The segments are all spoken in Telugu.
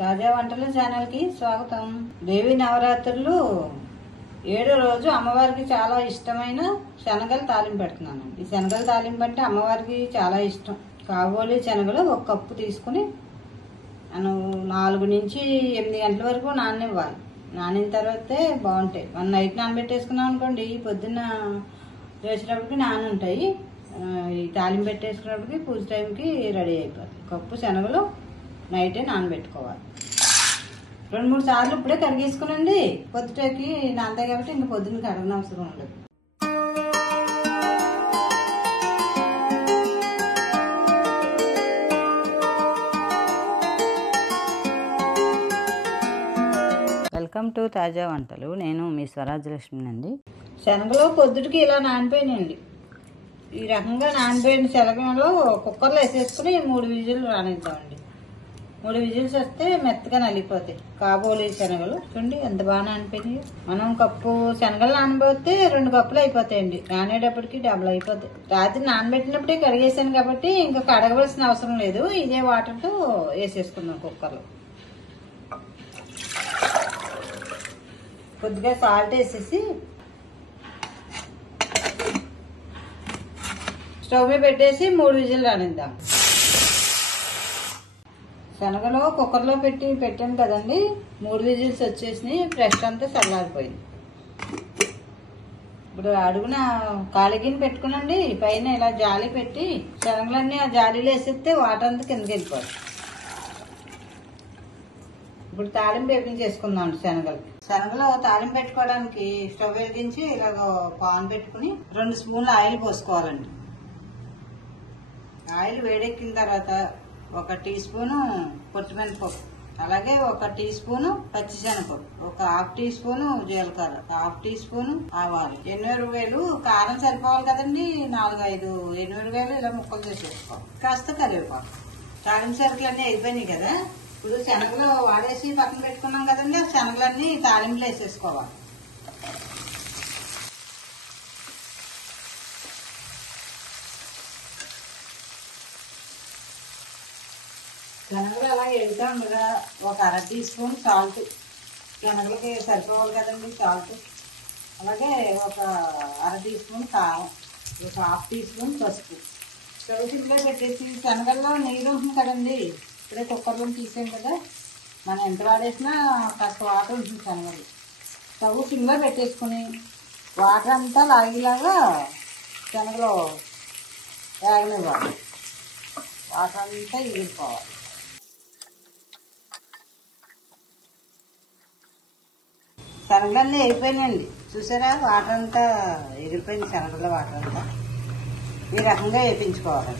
తాజా వంటల ఛానల్ కి స్వాగతం. దేవి నవరాత్రులు 7వ రోజు అమ్మవారికి చాలా ఇష్టమైన శనగలు తాలింపు పెడుతున్నాను. ఈ శనగలు తాలింపు అంటే అమ్మవారికి చాలా ఇష్టం. కాబోలి శనగలు 1 కప్పు తీసుకుని మనం 4 నుంచి 8 గంటల వరకు నాననివ్వాలి. నానిన తర్వాతే బాగుంటాయి. మనం నైట్ నానబెట్టేసుకున్నాం అనుకోండి, పొద్దున్న చేసేటప్పటికి నానుంటాయి. ఈ తాలింపు పెట్టేసుకున్నప్పటికి పూజ టైంకి రెడీ అయిపోతాయి. కప్పు శనగలు నైటే నానబెట్టుకోవాలి. 2-3 సార్లు ఇప్పుడే కడిగేసుకునండి. పొద్దుటకి నానతాయి కాబట్టి ఇంకా పొద్దున్న కడగన అవసరం ఉండదు. వెల్కమ్ టు తాజా వంటలు. నేను మీ స్వరాజ్యలక్ష్మి అండి. శనగలు పొద్దుటికి ఇలా నానిపోయినండి. ఈ రకంగా నానిపోయిన శనగలో కుక్కర్లో వేసేసుకుని 3 విజిల్లు రానిద్దామండి. 3 విజిల్స్ వస్తే మెత్తగా నలిగిపోతాయి. కాబోలి శనగలు చూడండి ఎంత బాగా నానిపోయినాయి. మనం కప్పు శనగలు నానబోతే 2 కప్పులు అయిపోతాయండి. నానేటప్పటికి డబుల్ అయిపోతాయి. రాత్రి నానబెట్టినప్పుడే కడిగేసాను కాబట్టి ఇంకా కడగవలసిన అవసరం లేదు. ఇదే వాటర్తో వేసేసుకుందాం కుక్కర్లో. కొద్దిగా సాల్ట్ వేసేసి స్టవ్ మీద పెట్టేసి 3 విజిల్ రానిద్దాం. శనగలు కుక్కర్లో పెట్టాను కదండి. 3 విజిల్స్ వచ్చేసినాయి. ఫ్రెష్ అంతా చల్లారిపోయింది. ఇప్పుడు అడుగున ఖాళీ గిన్నె పెట్టుకునండి. పైన ఇలా జాలి పెట్టి శనగలన్నీ ఆ జాలీలో వేసేస్తే వాటర్ అంతా కిందకి వెళ్ళిపోదు. ఇప్పుడు తాలింపు వేపించేసుకుందాం. శనగలు తాలింపు పెట్టుకోవడానికి స్టవ్ వెలిగించి ఇలాగ పాన్ పెట్టుకుని 2 స్పూన్లు ఆయిల్ పోసుకోవాలండి. ఆయిల్ వేడెక్కిన తర్వాత 1 టీ స్పూను పొట్టిమిరపప్పు, అలాగే 1 టీ స్పూను పచ్చిశనగపప్పు, 1 హాఫ్ టీ స్పూను జీలకర్ర, 1/2 టీ స్పూను ఆవాలు, ఎనిమిరపకాయలు. కారం సరిపోవాలి కదండి. 4-5 ఎనిమిరపకాయలు ఇలా ముక్కలు చేసేసుకోవాలి. కాస్త కరివేపాకు. తాలింపు సరుకులు అన్నీ అయిపోయినాయి కదా. ఇప్పుడు శనగలు వాడేసి పక్కన పెట్టుకున్నాం కదండి. ఆ శనగలన్నీ తాలింపులో వేసేసుకోవాలి. శనగలు అలా వెళ్తా ఉండగా 1 అర టీ స్పూన్ సాల్ట్. శనగలకి సరిపోవాలి కదండి సాల్ట్. అలాగే 1 అర టీ స్పూన్ కారం, 1 హాఫ్ టీ స్పూన్ పసుపు. స్టవ్ సిమ్లో పెట్టేసి శనగల్లో నీరు ఉంటుంది కదండి. ఇప్పుడే కుక్కర్లో తీసాం కదా. మనం ఎంత వాడేసినా కాస్త వాటర్ ఉంటుంది శనగలు. స్టవ్ సిమ్లో పెట్టేసుకుని వాటర్ అంతా లాగేలాగా శనగలు వేగనివ్వాలి. వాటర్ అంతా ఎగిరిపోవాలి. శనగలన్నీ అయిపోయినాయండి. చూసారా, వాటర్ అంతా ఎగిరిపోయింది. శనగల వాటర్ అంతా ఈ రకంగా వేపించుకోవాలి.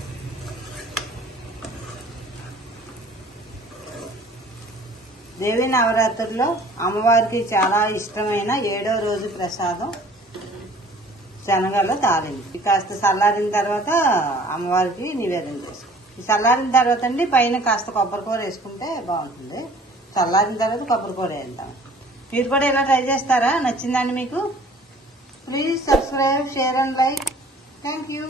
దేవి నవరాత్రుల్లో అమ్మవారికి చాలా ఇష్టమైన 7వ రోజు ప్రసాదం శనగల తాలింపు. కాస్త చల్లారిన తర్వాత అమ్మవారికి నివేదన చేసుకో. ఈ చల్లారిన తర్వాత అండి పైన కాస్త కొబ్బరికూర వేసుకుంటే బాగుంటుంది. చల్లారిన తర్వాత కొబ్బరికూర వేద్దాం. మీరు కూడా ఇలా ట్రై చేస్తారా? నచ్చిందండి మీకు? Please subscribe, share and like. Thank you.